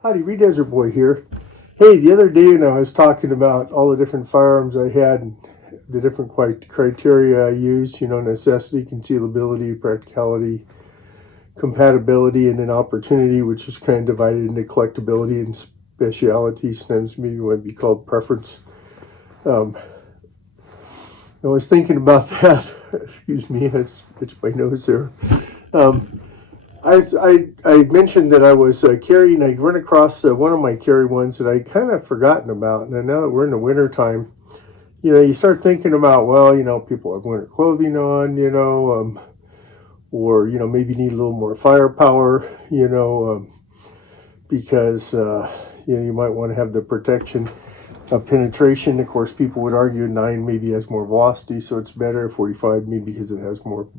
Howdy, Reed Desert Boy here. Hey, the other day when I was talking about all the different firearms I had and the different criteria I used, necessity, concealability, practicality, compatibility, and then opportunity, which is kind of divided into collectability and speciality. Sometimes maybe might be called preference. I was thinking about that. Excuse me, it's my nose there. I mentioned that I was carrying, I run across one of my carry ones that I kind of forgotten about. And now that we're in the winter time, you start thinking about, well, people have winter clothing on, or, maybe need a little more firepower, because, you might want to have the protection of penetration. Of course, people would argue 9 maybe has more velocity, so it's better. 45 maybe because it has more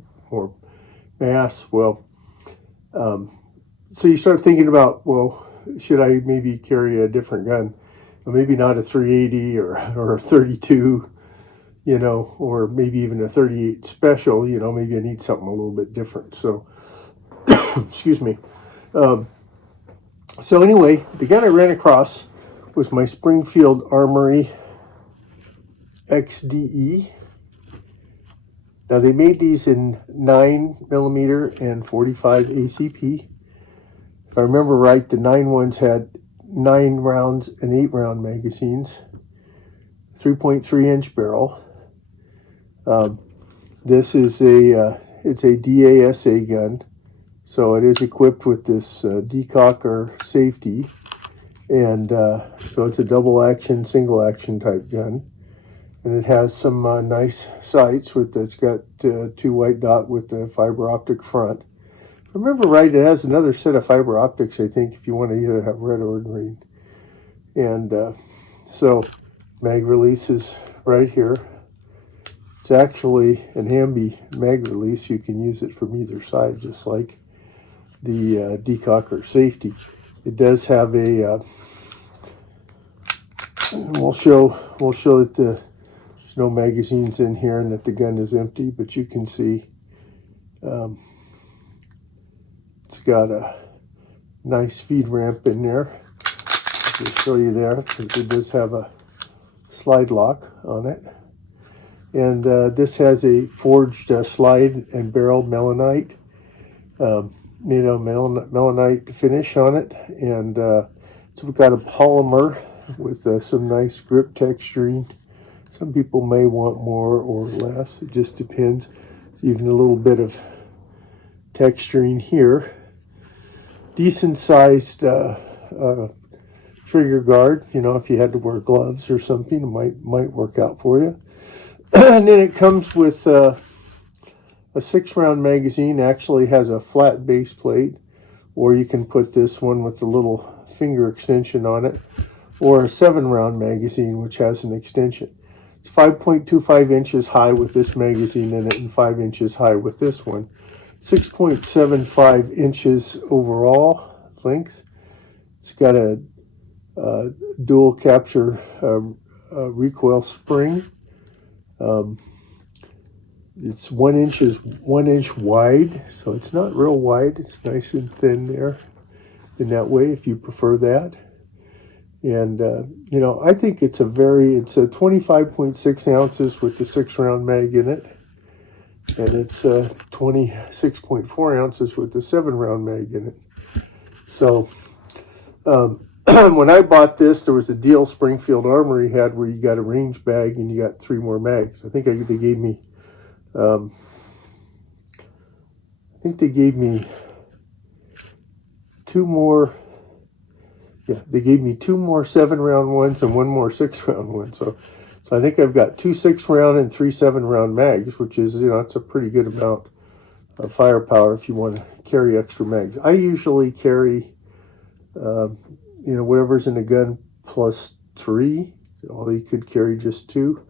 mass. Well, so you start thinking about, well, should I maybe carry a different gun? Or maybe not a 380 or a 32, or maybe even a 38 special, maybe I need something a little bit different. So, excuse me. So anyway, the gun I ran across was my Springfield Armory XDE. Now, they made these in 9mm and 45 ACP. If I remember right, the 9 ones had 9 rounds and 8 round magazines, 3.3-inch barrel. This is it's a DASA gun, so it is equipped with this decocker safety, and so it's a double action, single action type gun. And it has some nice sights it's got 2 white dot with the fiber optic front. If I remember right, it has another set of fiber optics, I think, if you want to either have red or green. And so mag release is right here. It's actually an ambi mag release. You can use it from either side, just like the decocker safety. It does have a, we'll show that there's no magazines in here and that the gun is empty, but you can see it's got a nice feed ramp in there. I'll show you there, since it does have a slide lock on it. And this has a forged slide and barrel melonite, melonite finish on it. And so we've got a polymer with some nice grip texturing. Some people may want more or less. It just depends. Even a little bit of texturing here. Decent sized trigger guard. If you had to wear gloves or something, it might work out for you. And then it comes with a 6-round magazine. Actually has a flat base plate, or you can put this one with the little finger extension on it, or a 7-round magazine which has an extension. It's 5.25 inches high with this magazine in it and 5 inches high with this one. 6.75 inches overall length. It's got a dual capture recoil spring. It's 1 inch wide, so it's not real wide. It's nice and thin there in that way if you prefer that. And, I think it's a 25.6 ounces with the 6-round mag in it. And it's 26.4 ounces with the 7-round mag in it. So, when I bought this, there was a deal Springfield Armory had where you got a range bag and you got 3 more mags. I think they gave me, 2 more. Yeah, they gave me 2 more 7-round ones and 1 more 6-round one. So I think I've got 2 6-round and 3 7-round mags, which is, it's a pretty good amount of firepower if you want to carry extra mags. I usually carry, whatever's in the gun plus 3. Or you could carry just 2.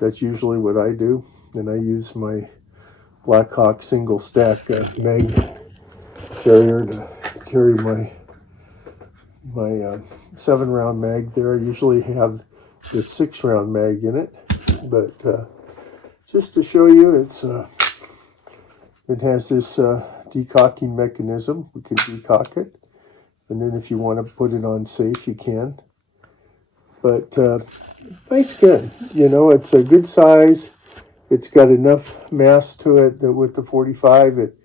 That's usually what I do. And I use my Blackhawk single stack mag carrier to carry my 7-round mag there. I usually have the 6-round mag in it, but just to show you, it has this decocking mechanism. We can decock it, And then if you want to put it on safe, you can. But nice gun. You know, it's a good size. It's got enough mass to it that with the 45, it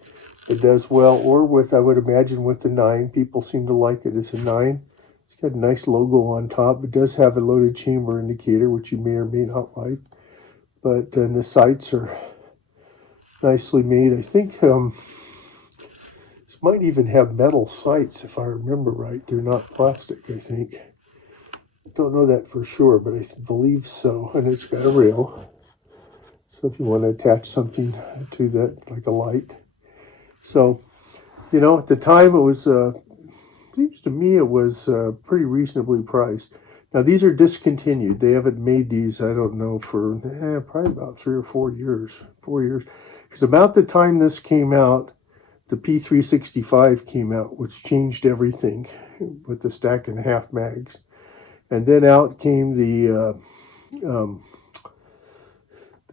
does well. Or with, I would imagine, with the 9. People seem to like it as a 9. It's got a nice logo on top. It does have a loaded chamber indicator, which you may or may not like. But then the sights are nicely made. I think this might even have metal sights, if I remember right. They're not plastic, I think. Don't know that for sure, but I believe so. And it's got a rail. So if you want to attach something to that, like a light. So, you know, at the time it was, seems to me it was pretty reasonably priced. Now these are discontinued. They haven't made these, I don't know, for probably about 3 or 4 years. 4 years. Because about the time this came out, the P365 came out, which changed everything with the stack and half mags. And then out came the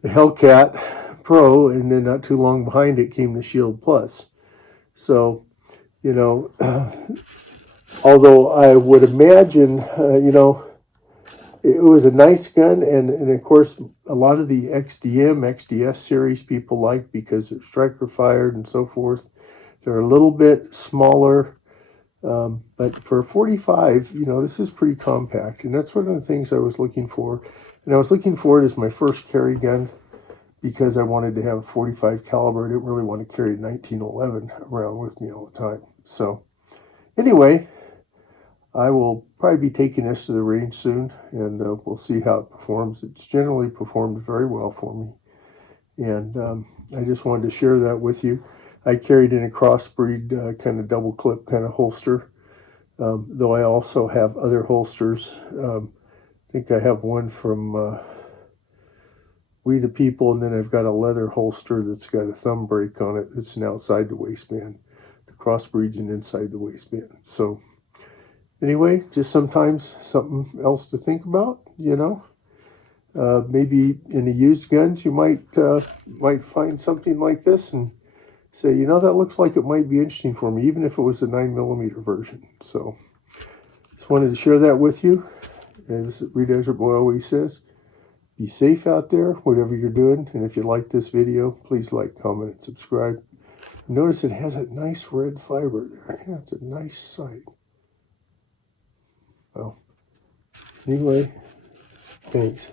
Hellcat Pro, and then not too long behind it came the Shield Plus. So, you know, although I would imagine, you know, it was a nice gun, and of course, a lot of the XDM, XDS series people like because they're striker fired and so forth. They're a little bit smaller, but for a 45, you know, this is pretty compact, and that's one of the things I was looking for. And I was looking for it as my first carry gun because I wanted to have a 45 caliber. I didn't really want to carry a 1911 around with me all the time. So anyway, I will probably be taking this to the range soon, and we'll see how it performs. It's generally performed very well for me, and I just wanted to share that with you. I carried in a Crossbreed kind of double clip kind of holster, though I also have other holsters. I think I have one from We the People, and then I've got a leather holster that's got a thumb brake on it that's an outside the waistband. The Crossbreed's an inside the waistband. So anyway, just sometimes something else to think about, you know. Maybe in the used guns you might find something like this and say, you know, that looks like it might be interesting for me, even if it was a 9mm version. So just wanted to share that with you. As Reed Desert Boy always says, be safe out there, whatever you're doing. And if you like this video, please like, comment, and subscribe. Notice it has a nice red fiber there. Yeah, it's a nice sight. Well, anyway, thanks.